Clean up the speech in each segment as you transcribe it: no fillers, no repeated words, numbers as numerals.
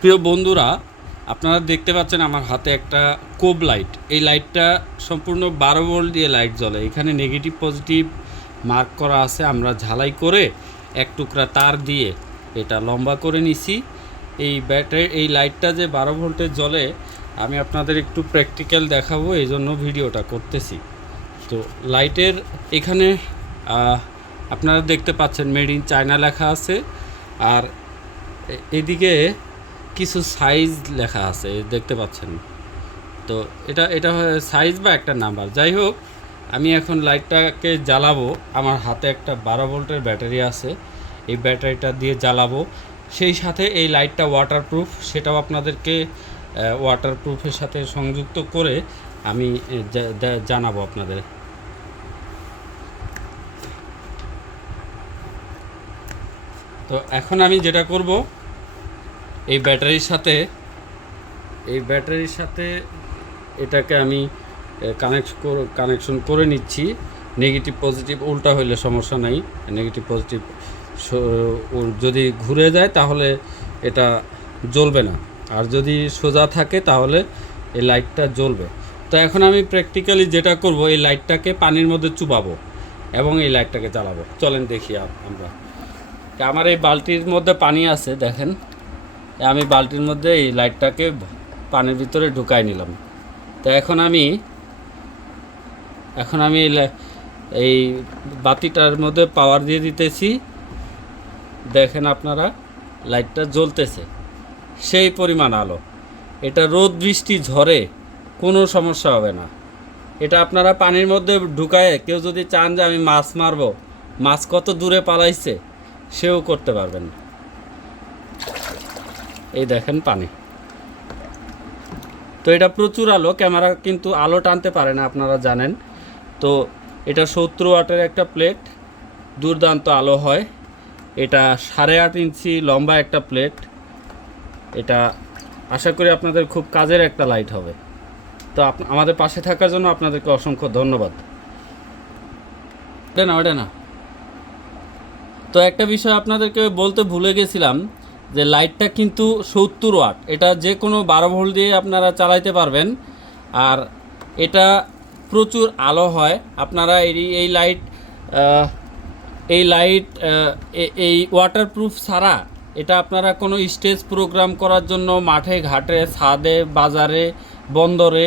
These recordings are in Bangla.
প্রিয় বন্ধুরা, আপনারা দেখতে পাচ্ছেন আমার হাতে একটা কোব লাইট। এই লাইটটা সম্পূর্ণ 12 ভোল্ট দিয়ে লাইট জ্বলে। এখানে নেগেটিভ পজিটিভ মার্ক করা আছে। আমরা ঝালাই করে এক টুকরা তার দিয়ে এটা লম্বা করে নিছি। এই লাইটটা যে 12 ভোল্টের জ্বলে, আমি আপনাদের একটু প্র্যাকটিক্যাল দেখাবো, এই জন্য ভিডিওটা করতেছি। তো লাইটের এখানে আপনারা দেখতে পাচ্ছেন মেড ইন চায়না লেখা আছে, আর এদিকে কিছু সাইজ লেখা আছে দেখতে পাচ্ছেন। তো এটা সাইজ বা একটা নাম্বার, যাই হোক। আমি এখন লাইটটাকে জ্বালাবো। আমার হাতে একটা 12 ভোল্টের ব্যাটারি আছে, এই ব্যাটারিটা দিয়ে জ্বালাবো। সেই সাথে এই লাইটটা ওয়াটারপ্রুফ, সেটাও আপনাদেরকে ওয়াটারপ্রুফের সাথে সংযুক্ত করে আমি জানাবো আপনাদের। তো এখন আমি যেটা করব, এই ব্যাটারির সাথে এটাকে আমি কানেকশন করে নিচ্ছি। নেগেটিভ পজিটিভ উল্টা হইলে সমস্যা নাই। নেগেটিভ পজিটিভ যদি ঘুরে যায় তাহলে এটা জ্বলবে না, আর যদি সোজা থাকে তাহলে এই লাইটটা জ্বলবে। তো এখন আমি প্র্যাকটিক্যালি যেটা করব, এই লাইটটাকে পানির মধ্যে চুবাবো এবং এই লাইটটাকে জ্বালাবো। চলেন দেখি আমরা। আমার এই বালতির মধ্যে পানি আছে, দেখেন। আমি বালতির মধ্যে এই লাইটটাকে পানির ভিতরে ঢুকাই নিলাম। তো এখন আমি এই বাতিটার মধ্যে পাওয়ার দিয়ে দিতেছি। দেখেন আপনারা, লাইটটা জ্বলতেছে, সেই পরিমাণ আলো। এটা রোদ বৃষ্টি ঝড়ে কোনো সমস্যা হবে না। এটা আপনারা পানির মধ্যে ঢুকায় কেউ যদি চান যে আমি মাছ মারবো, মাছ কত দূরে পালাইছে সেও করতে পারবেন। এই দেখেন পানি। তো এটা প্রচুর আলো, ক্যামেরা কিন্তু আলো টানতে পারে না, আপনারা জানেন। তো এটা 70 ওয়াটের একটা প্লেট, দুর্দান্ত আলো হয়। এটা 8.5 ইঞ্চি লম্বা একটা প্লেট। এটা আশা করি আপনাদের খুব কাজের একটা লাইট হবে। তো আমাদের পাশে থাকার জন্য আপনাদেরকে অসংখ্য ধন্যবাদ। ওটা না। তো একটা বিষয় আপনাদেরকে বলতে ভুলে গেছিলাম, যে লাইটটা কিন্তু 70 ওয়াট। এটা যে কোনো 12 ভোল্ট দিয়ে আপনারা চালাইতে পারবেন, আর এটা প্রচুর আলো হয়। আপনারা এই ওয়াটারপ্রুফ ছাড়া এটা আপনারা কোনো স্টেজ প্রোগ্রাম করার জন্য মাঠে ঘাটে, ছাদে, বাজারে, বন্দরে,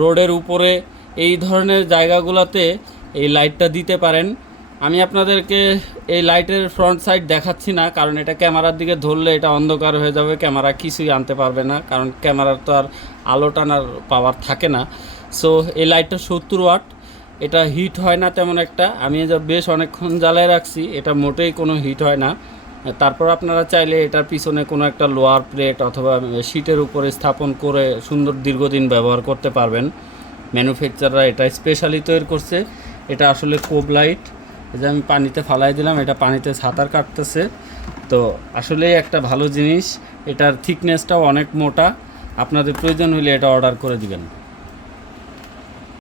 রোডের উপরে, এই ধরনের জায়গাগুলোতে এই লাইটটা দিতে পারেন। আমি আপনাদেরকে এই লাইটের ফ্রন্ট সাইড দেখাচ্ছি না, কারণ এটা ক্যামেরার দিকে ধরলে এটা অন্ধকার হয়ে যাবে, ক্যামেরা কিছুই আনতে পারবে না, কারণ ক্যামেরার তো আর আলো টানার পাওয়ার থাকে না। সো এই লাইটটা 70 ওয়াট। এটা হিট হয় না তেমন একটা। আমি বেশ অনেকক্ষণ জ্বালায় রাখছি, এটা মোটেই কোনো হিট হয় না। তারপর আপনারা চাইলে এটার পিছনে কোনো একটা লোয়ার প্লেট অথবা শীটের উপরে স্থাপন করে সুন্দর দীর্ঘদিন ব্যবহার করতে পারবেন। ম্যানুফ্যাকচাররা এটা স্পেশালি তৈরি করছে। এটা আসলে কোব লাইট। এই যে আমি পানিতে ফালাই দিলাম, এটা পানিতে সাঁতার কাটতেছে। তো আসলেই একটা ভালো জিনিস। এটার থিকনেসটাও অনেক মোটা। আপনাদের প্রয়োজন হলে এটা অর্ডার করে দিবেন।